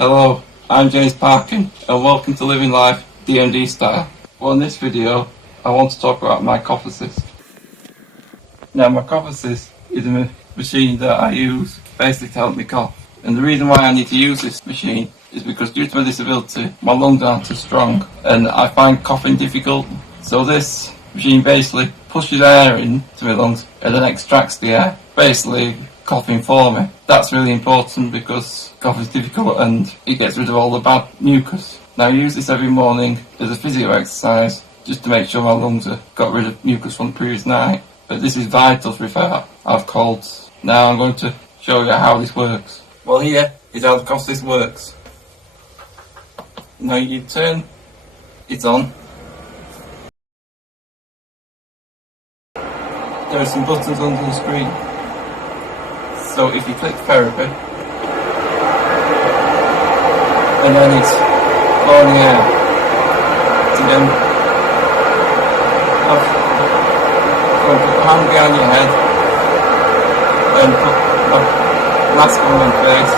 Hello, I'm James Parkin and welcome to Living Life DMD style. Well, in this video I want to talk about my cough assist. Now my cough assist is a machine that I use basically to help me cough. And the reason why I need to use this machine is because due to my disability my lungs aren't too strong and I find coughing difficult. So this machine basically pushes air into my lungs and then extracts the air, basically coughing for me. That's really important because cough is difficult and it gets rid of all the bad mucus. Now I use this every morning as a physio exercise just to make sure my lungs have got rid of mucus from the previous night. But this is vital to prevent have colds. Now I'm going to show you how this works. Well, here is how the cough assist works. Now you turn it on. There are some buttons under the screen. So if you click therapy, and then it's blowing air, to then put your hand behind your head and put a mask on your face.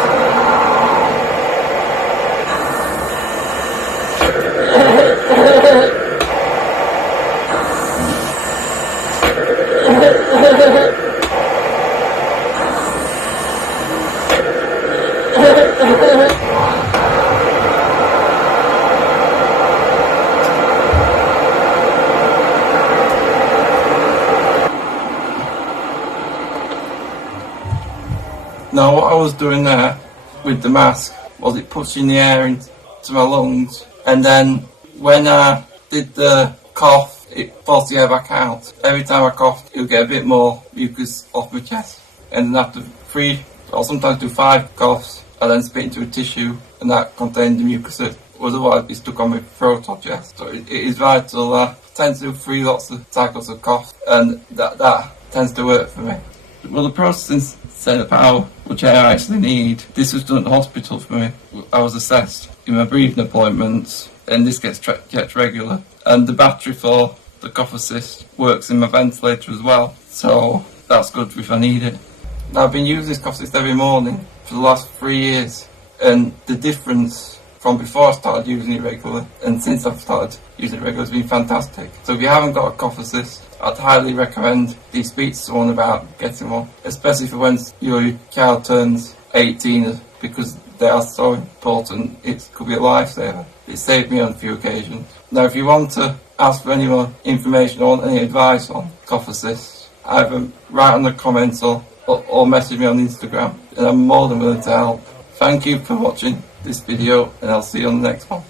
Now what I was doing there with the mask was it pushing the air into my lungs, and then when I did the cough it forced the air back out. Every time I coughed it would get a bit more mucus off my chest, and then after 3 or sometimes do 5 coughs I then spit into a tissue and that contained the mucus that was otherwise stuck on my throat or chest. So it is vital. I tend to do 3 lots of cycles of cough and that tends to work for me. Well, the process set up how much air I actually need. This was done at the hospital for me. I was assessed in my breathing appointments and this gets checked regular. And the battery for the cough assist works in my ventilator as well, so that's good if I need it. Now, I've been using this cough assist every morning for the last 3 years, and the difference from before I started using it regularly and since I've started using it regularly has been fantastic. So if you haven't got a cough assist, I'd highly recommend you speak to someone about getting one, especially for when your child turns 18, because they are so important. It could be a lifesaver. It saved me on a few occasions. Now if you want to ask for any more information or any advice on cough assist, either write on the comments or message me on Instagram and I'm more than willing to help. Thank you for watching this video and I'll see you on the next one.